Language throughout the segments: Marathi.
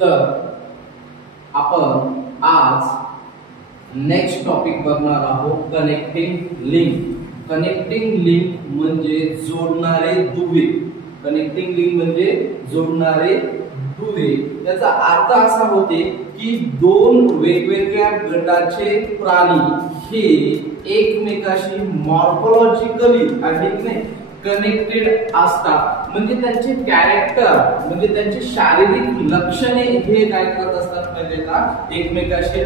तर आपण आज नेक्स्ट टॉपिक बघणार आहोत कनेक्टिंग लिंक। कनेक्टिंग लिंक म्हणजे जोडणारे दुवे। कनेक्टिंग लिंक म्हणजे जोडणारे दुवे। त्याचा अर्थ असा होते की दोन वेगवेगळ्या गटाचे प्राणी हे एकमेकाशी मॉर्फोलॉजिकली कनेक्टेड असतात। म्हणजे त्यांचे कॅरेक्टर म्हणजे त्यांचे शारीरिक लक्षणे हे काय करत असतात म्हणजे का एकमेकाशी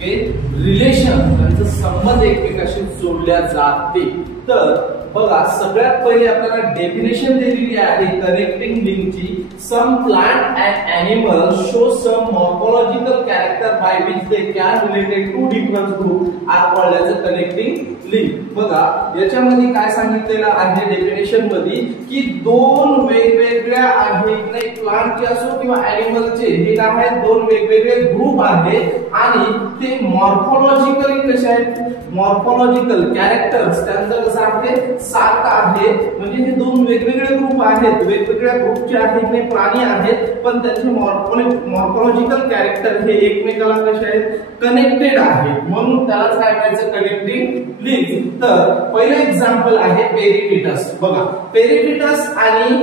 रिलेशन त्यांचा संबंध एकमेकाशी जोडल्या जाते। तर बघा सगळ्यात पहिले आपल्याला डेफिनेशन दिलेली आहे कनेक्टिंग लिंकची। Some plant and animal show some morphological character by which they can related to different group are called as a connecting link. बघा याच्यामध्ये काय सांगितलेलं आहे डेफिनेशन मध्ये की दोन वेगवेगळ्या आहेत प्लांटचे असो किंवा एनिमलचे हे काय आहेत दोन वेगवेगळे ग्रुप आहेत आणि ते मॉर्फोलॉजिकली कसे आहेत मॉर्फोलॉजिकल कॅरेक्टर्स त्यांचं कसं आहे सारखं आहे। म्हणजे हे दोन वेगवेगळे ग्रुप आहेत वेगवेगळ्या ग्रुपचे आहेत प्राणी आहेत पण त्यांचे मॉर्फोलॉजिकल कॅरेक्टर हे एकमेकाला कसे आहेत कनेक्टेड आहेत म्हणून त्यालाच काय म्हणायचं कनेक्टिंग लिंक। तर पहिले एक्झाम्पल आहे पेरिफिटस। बघा पेरिफिटस आणि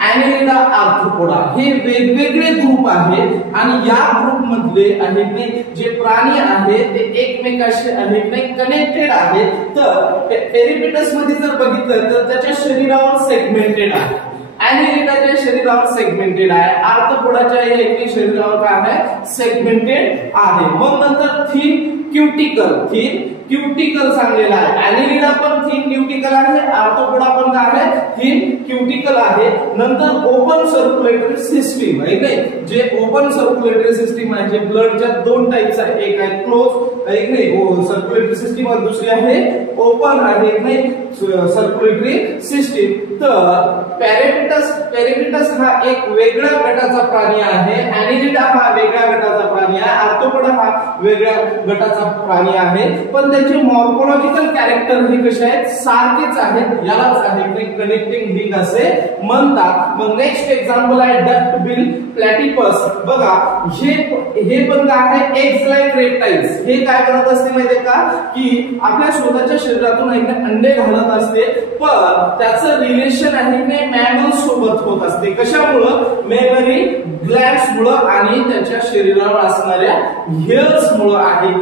ॲनिलिडा आर्थ्रोपोडा हे वेगवेगळे ग्रुप आहेत आणि या ग्रुप मधले आहेत जे प्राणी आहेत ते एकमेकाशी कनेक्टेड आहेत। तर पेरिफिटस मध्ये जर बघितलं तर त्याच्या शरीरावर सेगमेंटेड आहे, ॲनिलिडाच्या शरीरावर सेगमेंटेड आहे, आर्थ्रोपोडाच्या शरीरावर काय आहे सेगमेंटेड आहे। मग नंतर थिन क्युटिकल सांगलेला आहे। ॲनिलिडा पण थिन क्युटिकल आहे, आर्थ्रोपोडा पण काय आहे थिन क्युटिकल आहे। नंतर ओपन सर्क्युलेटरी सिस्टीम आहे जे ओपन सर्क्युलेटरी सिस्टीम आहे जे ब्लडच्या दोन टाइप्स आहे, एक आहे क्लोज सर्क्युलेटरी सिस्टीम आणि दुसरी आहे ओपन आहे सर्क्युलेटरी सिस्टीम। तर पेरिफिटस हा एक वेगळ्या गटाचा प्राणी आहे, ॲनिलिडा हा वेगळ्या गटाचा प्राणी आहे, आर्थ्रोपोडा हा वेगळ्या गटाचा प्राणी आहे पण त्यांचे मॉर्फोलॉजिकल कॅरेक्टर हे कसे आहेत सारखेच आहेत। यालाच आहे कनेक्टिंग लिंक असे म्हणतात। मग नेक्स्ट एक्झाम्पल आहे डक्ट बिल प्लॅटिपस। बघा हे पण काय आहे एग्स लाइक रेप्टाइल्स। हे काय करत असते माहितीये का की आपल्या स्वतःच्या शरीरातून अंडे घालत असते पण त्याचं रिलेशन आहे मॅमल्स सोबत होत असते। कशामुळं मेमरी ग्लॅंड्स मुळे आणि त्याच्या शरीरावर असणाऱ्या हेअर्स मुळे आहे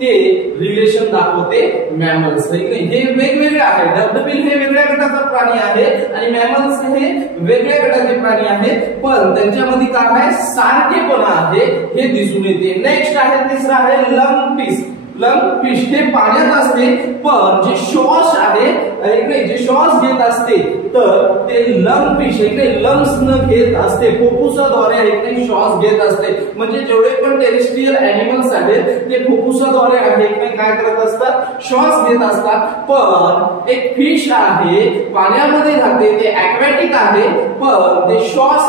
ते रिलेशन दाखवते मॅमल्स। हे वेगवेगळे आहे, डक्टबिल हे वेगळ्या गटाचा प्राणी आहे आणि मॅमल्स हे वेगळ्या गटाचे प्राणी आहेत पण त्यांच्यामध्ये काय आहे सारखेपणा आहे हे दिसून येते। नेक्स्ट आहे तिसरा आहे लंगफिश हे पाण्यात असते पण जे श्वास आहे जे श्वास घेत असते तर ते लंगफिश लंग्स न घेत असते, फुफ्फुसाद्वारे श्वास घेत असते। म्हणजे जेवढे पण टेरेस्ट्रियल एनिमल्स आहेत ते फुफ्फुसाद्वारे काय करत असतात श्वास घेत असतात। पण एक फिश आहे पाण्यामध्ये राहते ते ॲक्वॅटिक आहे पण ते श्वास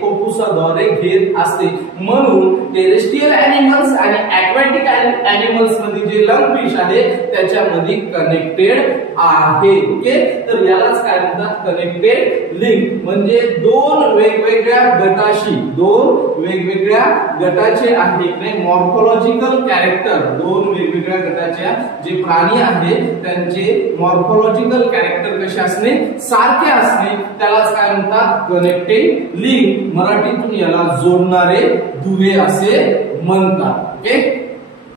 फुफ्फुसाद्वारे घेत असते। म्हणून टेरेस्ट्रियल एनिमल्स आणि ॲक्वॅटिक एनिमल्स मध्ये जे लंगफिश आहे त्याच्यामध्ये कनेक्टेड आहे। ओके तर यालाच काय म्हणतात कनेक्टेड लिंक। म्हणजे दोन वेगवेगळ्या गटाचे आहेत मॉर्फोलॉजिकल कॅरेक्टर, दोन वेगवेगळ्या गटाच्या जे प्राणी आहेत त्यांचे मॉर्फोलॉजिकल कॅरेक्टर कसे असणे सारखे असणे त्यालाच काय म्हणतात कनेक्टिंग लिंक। मराठीतून याला जोडणारे दुवे असे म्हणतात। ओके